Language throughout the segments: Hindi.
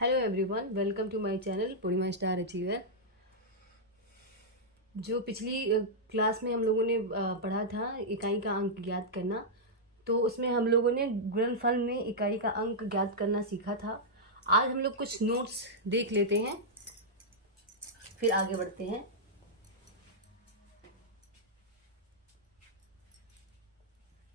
Hello everyone, welcome to my channel Purnima star achiever. जो पिछली क्लास में हम लोगों ने पढ़ा था इकाई का अंक ज्ञात करना, तो उसमें हम लोगों ने गुणनफल में इकाई का अंक ज्ञात करना सीखा था। आज हम लोग कुछ नोट्स देख लेते हैं, फिर आगे बढ़ते हैं।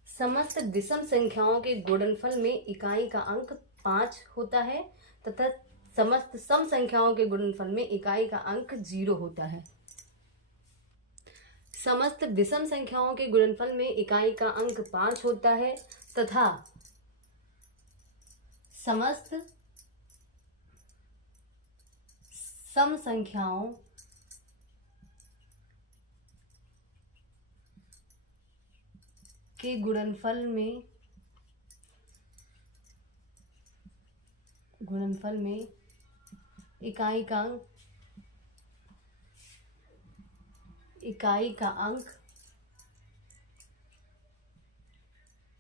समस्त विषम संख्याओं के गुणनफल में इकाई का अंक 5 होता है तथा समस्त सम संख्याओं के गुणनफल में इकाई का अंक 0 होता है। समस्त विषम संख्याओं के गुणनफल में इकाई का अंक 5 होता है तथा समस्त सम संख्याओं के गुणनफल में इकाई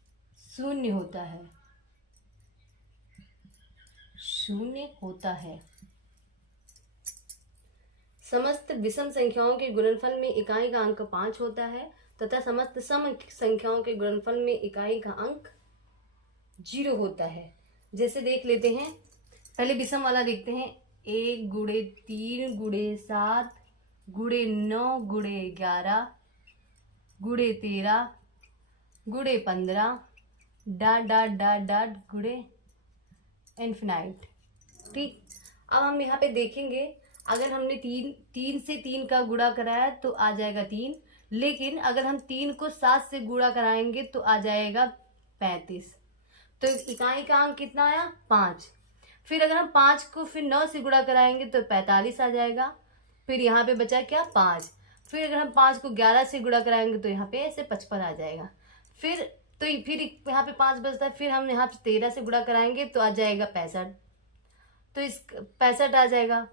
का अंक 0 होता है। समस्त विषम संख्याओं के गुणनफल में इकाई का अंक 5 होता है तथा समस्त सम संख्याओं के गुणनफल में इकाई का अंक 0 होता है। जैसे देख लेते हैं, पहले विषम वाला देखते हैं। 1 गुणे 3 गुणे 7 गुणे 9 गुणे 11 गुणे 13 गुणे 15 डॉट डॉट डॉट डॉट गुणे इन्फिनाइट। ठीक, अब हम यहाँ पे देखेंगे, अगर हमने तीन से 3 का गुणा कराया तो आ जाएगा 3, लेकिन अगर हम 3 को 7 से गुणा कराएंगे तो आ जाएगा 35। तो इकाई का अंक कितना आया? 5। फिर अगर हम 5 को फिर 9 से गुणा कराएंगे तो 45 आ जाएगा। फिर यहाँ पे बचा क्या? 5। फिर अगर हम 5 को 11 से गुणा कराएंगे तो यहाँ पे ऐसे 55 आ जाएगा। फिर यहाँ पे 5 बचता है, फिर हम यहाँ पे 13 से गुणा कराएंगे तो आ जाएगा 65। तो इस 65 आ जाएगा।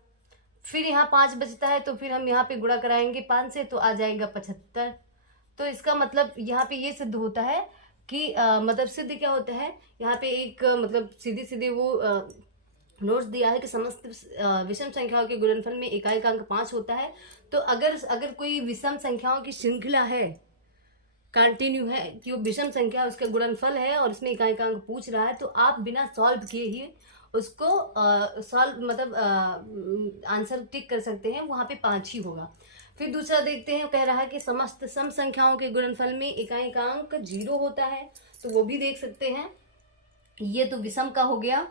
फिर यहाँ 5 बचता है, तो फिर हम यहाँ पे गुणा कराएंगे 5 से तो आ जाएगा 75। तो इसका मतलब यहाँ पे ये सिद्ध होता है कि मतलब सिद्ध क्या होता है, यहाँ पे एक मतलब सीधे सीधे वो नोट्स दिया है कि समस्त विषम संख्याओं के गुणनफल में इकाई का अंक 5 होता है। तो अगर कोई विषम संख्याओं की श्रृंखला है, कंटिन्यू है, कि वो विषम संख्या उसका गुणनफल है और इसमें इकाई का अंक पूछ रहा है, तो आप बिना सॉल्व किए ही उसको सॉल्व मतलब आंसर टिक कर सकते हैं, वहाँ पे 5 ही होगा। फिर दूसरा देखते हैं, कह रहा है कि समस्त सम संख्याओं के गुणनफल में इकाई का अंक 0 होता है, तो वो भी देख सकते हैं। ये तो विषम का हो गया।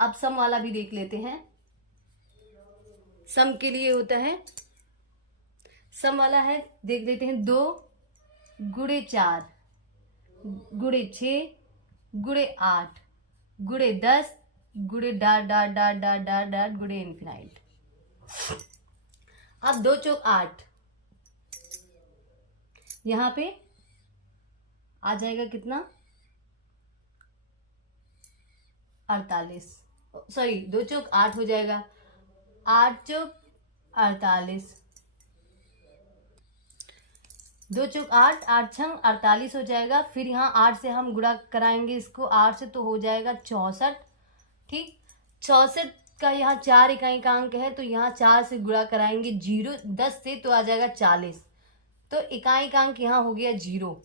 अब सम वाला भी देख लेते हैं। सम के लिए होता है, सम वाला है, देख लेते हैं। 2 गुणे 4 गुणे 6 गुणे 8 गुणे 10 गुणे dot dot dot dot dot dot गुणे इन्फिनाइट। अब 2 चौक 8, यहां पे आ जाएगा कितना? 48। सॉरी, 2 चौक 8 हो जाएगा, 8 चौक 48, 2 चौक 8, 8 छंग 48 हो जाएगा। फिर यहाँ 8 से हम गुणा कराएंगे इसको, 8 से तो हो जाएगा 64। ठीक, 64 का यहाँ 4 इकाई का अंक है, तो यहाँ 4 से गुणा कराएंगे 10 से तो आ जाएगा 40। तो इकाई का अंक यहाँ हो गया 0।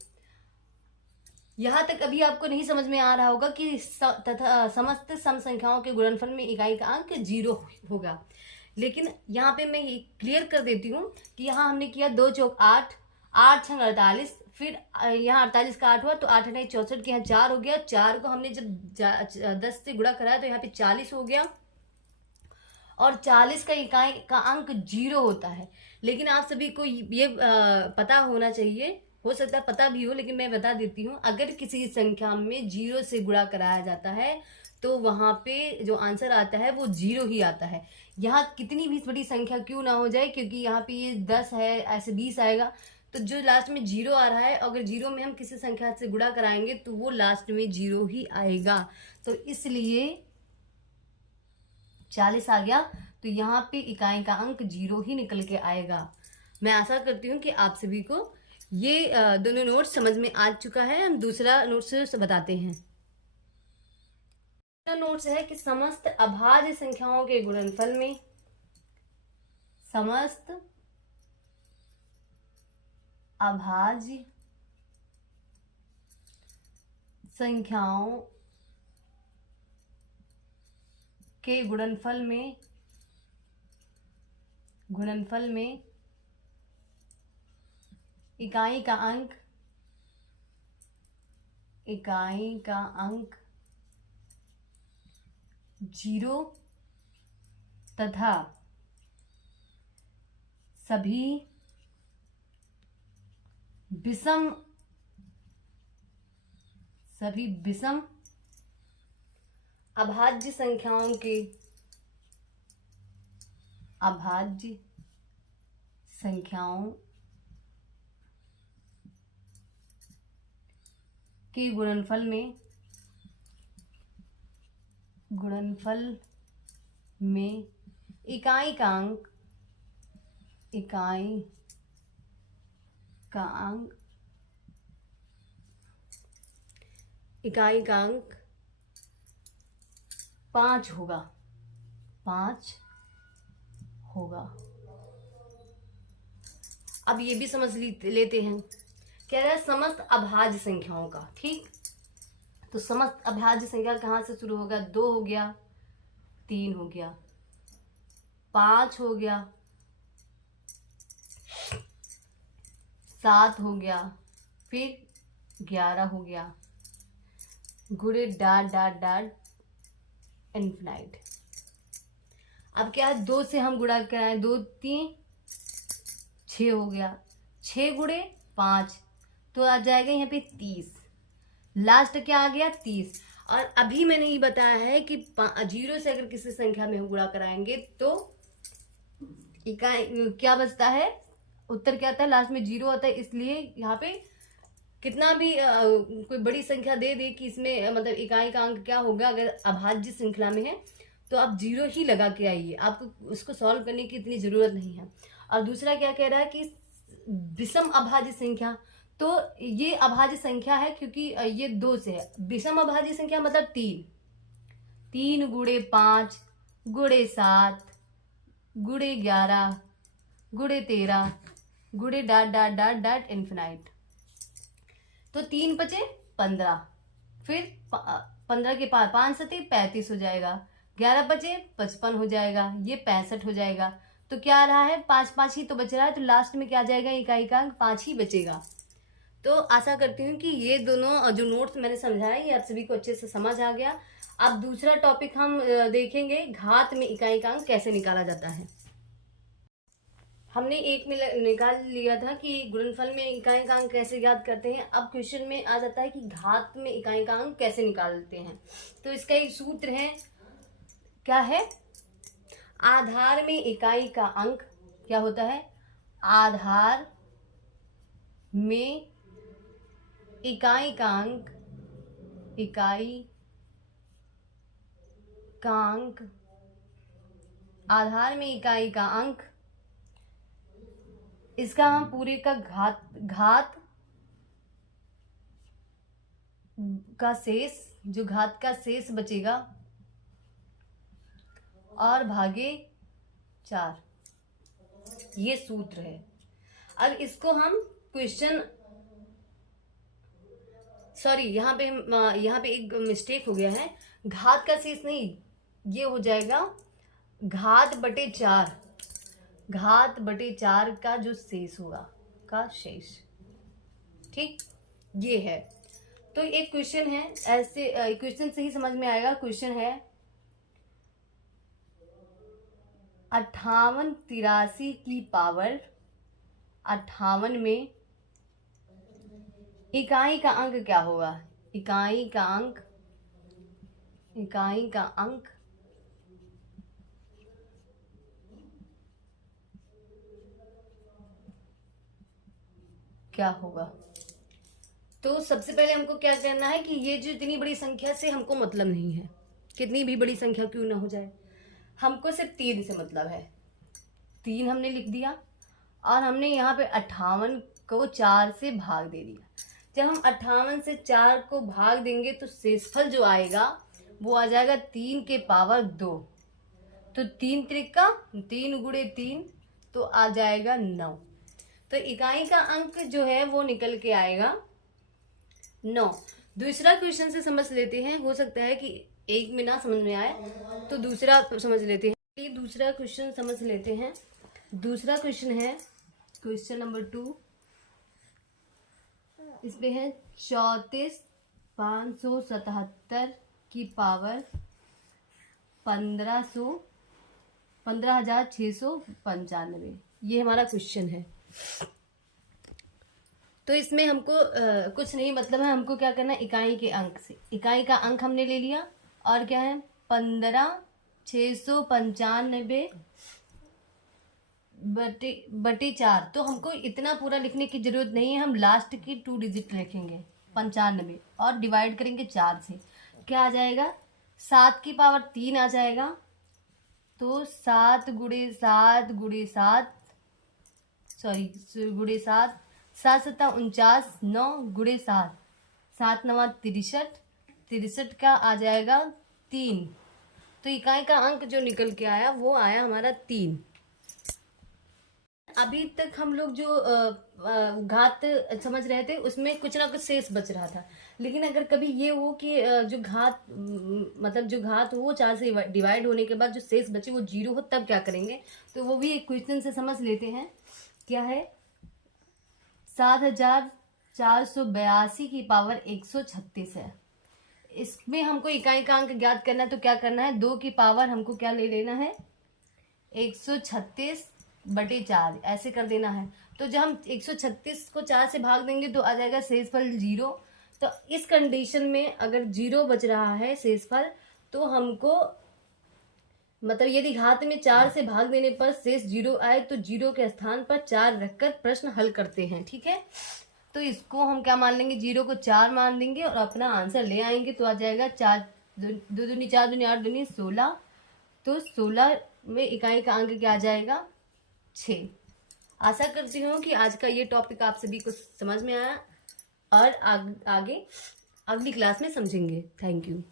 यहाँ तक अभी आपको नहीं समझ में आ रहा होगा कि तथा समस्त सम संख्याओं के गुणनफल में इकाई का अंक 0 होगा, लेकिन यहाँ पे मैं क्लियर कर देती हूँ कि यहाँ हमने किया 2 चौक 8, 8 छंग 48, फिर यहाँ 48 का 8 हुआ तो 8 नहीं 64 के यहाँ 4 हो गया। 4 को हमने जब 10 से गुणा कराया तो यहाँ पे 40 हो गया, और 40 का इकाई का अंक 0 होता है। लेकिन आप सभी को ये पता होना चाहिए, हो सकता है पता भी हो, लेकिन मैं बता देती हूँ, अगर किसी संख्या में 0 से गुणा कराया जाता है तो वहाँ पे जो आंसर आता है वो 0 ही आता है। यहाँ कितनी भी बड़ी संख्या क्यों ना हो जाए, क्योंकि यहाँ पे ये 10 है, ऐसे 20 आएगा, तो जो लास्ट में 0 आ रहा है, अगर 0 में हम किसी संख्या से गुणा कराएंगे तो वो लास्ट में 0 ही आएगा। तो इसलिए 40 आ गया, तो यहाँ पे इकाई का अंक 0 ही निकल के आएगा। मैं आशा करती हूँ कि आप सभी को ये दोनों नोट्स समझ में आ चुका है। हम दूसरा नोट्स बताते हैं। नोट्स है कि समस्त अभाज्य संख्याओं के गुणनफल में, समस्त अभाज्य संख्याओं के गुणनफल में इकाई का अंक 0 तथा सभी विषम अभाज्य संख्याओं के गुणनफल में इकाई का अंक 5 होगा। अब ये भी समझ लेते हैं, कह रहा है समस्त अभाज्य संख्याओं का। ठीक, तो समस्त अभाज्य संख्या कहाँ से शुरू होगा? 2 हो गया, 3 हो गया, 5 हो गया, 7 हो गया, फिर 11 हो गया, गुणे डॉट इनफिनाइट। अब क्या है, 2 से हम गुणा कराएं, 2 3 6 हो गया, 6 गुणे 5 तो आ जाएगा यहाँ पे 30। लास्ट क्या आ गया? 30। और अभी मैंने ये बताया है कि 0 से अगर किसी संख्या में हम गुणा कराएंगे तो इकाई क्या बचता है? उत्तर क्या आता है? लास्ट में 0 आता है। इसलिए यहाँ पे कितना भी कोई बड़ी संख्या दे दे कि इसमें मतलब इकाई का अंक क्या होगा, अगर अभाज्य श्रृंखला में है तो आप 0 ही लगा के आइए, आपको उसको सॉल्व करने की इतनी जरूरत नहीं है। और दूसरा क्या कह रहा है कि विषम अभाज्य संख्या, तो ये अभाज्य संख्या है क्योंकि ये 2 से है। विषम अभाज्य संख्या मतलब 3 गुणे 5 गुणे 7 गुणे 11 गुणे 13 गुणे डॉट इनफिनाइट। तो 3 बचे 15, फिर 15 के 5 सते 35 हो जाएगा, 11 बचे 55 हो जाएगा, ये 65 हो जाएगा। तो क्या आ रहा है? 5 ही तो बच रहा है, तो लास्ट में क्या आ जाएगा? इकाई का अंक 5 ही बचेगा। तो आशा करती हूँ कि ये दोनों जो नोट्स मैंने समझाया ये आप सभी को अच्छे से समझ आ गया। अब दूसरा टॉपिक हम देखेंगे, घात में इकाई का अंक कैसे निकाला जाता है। हमने एक में निकाल लिया था कि गुणनफल में इकाई का अंक कैसे ज्ञात करते हैं। अब क्वेश्चन में आ जाता है कि घात में इकाई का अंक कैसे निकालते हैं। तो इसका एक सूत्र है, क्या है? आधार में इकाई का अंक क्या होता है? आधार में इकाई का अंक आधार में इकाई का अंक, इसका हम पूरे का घात का शेष, जो घात का शेष बचेगा, और भागे 4, ये सूत्र है। अब इसको हम क्वेश्चन, सॉरी यहाँ पे एक मिस्टेक हो गया है, घात का शेष नहीं, ये हो जाएगा घात बटे 4 का जो शेष होगा, का शेष। ठीक, ये है। तो एक क्वेश्चन है, ऐसे क्वेश्चन से ही समझ में आएगा। क्वेश्चन है 5883 की पावर 58 में इकाई का अंक क्या होगा? इकाई का अंक क्या होगा? तो सबसे पहले हमको क्या करना है कि ये जो इतनी बड़ी संख्या से हमको मतलब नहीं है, कितनी भी बड़ी संख्या क्यों ना हो जाए, हमको सिर्फ 3 से मतलब है। 3 हमने लिख दिया और हमने यहाँ पे 58 को 4 से भाग दे दिया। जब हम 58 से 4 को भाग देंगे तो शेषफल जो आएगा वो आ जाएगा 3 के पावर 2। तो 3 त्रिका 3 गुणे 3 तो आ जाएगा 9। तो इकाई का अंक जो है वो निकल के आएगा 9। दूसरा क्वेश्चन से समझ लेते हैं, हो सकता है कि एक में ना समझ में आए तो दूसरा समझ लेते हैं। ये दूसरा क्वेश्चन समझ लेते हैं। दूसरा क्वेश्चन है क्वेश्चन नंबर 2। इसमें है 34,577 की पावर 15,695। ये हमारा क्वेश्चन है। तो इसमें हमको कुछ नहीं मतलब है, हमको क्या करना है, इकाई के अंक से। इकाई का अंक हमने ले लिया और क्या है 15,695 बटे 4। तो हमको इतना पूरा लिखने की जरूरत नहीं है, हम लास्ट की 2 डिजिट लिखेंगे 95 और डिवाइड करेंगे 4 से। क्या आ जाएगा 7 की पावर 3 आ जाएगा। तो 7 गुणे 7 गुणे 7 गुणे 7 7 सत्ता 49 9 गुणे 7 7 नवा 63 63 का आ जाएगा 3। तो इकाई का अंक जो निकल के आया वो आया हमारा 3। अभी तक हम लोग जो घात समझ रहे थे उसमें कुछ ना कुछ शेष बच रहा था। लेकिन अगर कभी ये हो कि जो घात मतलब जो घात हो 4 से डिवाइड होने के बाद जो शेष बचे वो 0 हो, तब क्या करेंगे, तो वो भी एक क्वेश्चन से समझ लेते हैं। क्या है 7,482 की पावर 136 है। इसमें हमको इकाई का अंक ज्ञात करना है। तो क्या करना है 2 की पावर हमको क्या ले लेना है 136 बटे 4 ऐसे कर देना है। तो जब हम 136 को 4 से भाग देंगे तो आ जाएगा शेषफल 0। तो इस कंडीशन में अगर 0 बच रहा है शेषफल तो हमको मतलब यदि घात में 4 से भाग देने पर शेष 0 आए तो 0 के स्थान पर 4 रखकर प्रश्न हल करते हैं। ठीक है, तो इसको हम क्या मान लेंगे 0 को 4 मान लेंगे और अपना आंसर ले आएंगे। तो आ जाएगा 4 2 दूनी 4 दूनी 8 दूनी 16। तो 16 में इकाई का अंक क्या आ जाएगा 6। आशा करती हूँ कि आज का ये टॉपिक आप सभी को समझ में आया और आगे अगली क्लास में समझेंगे। Thank you.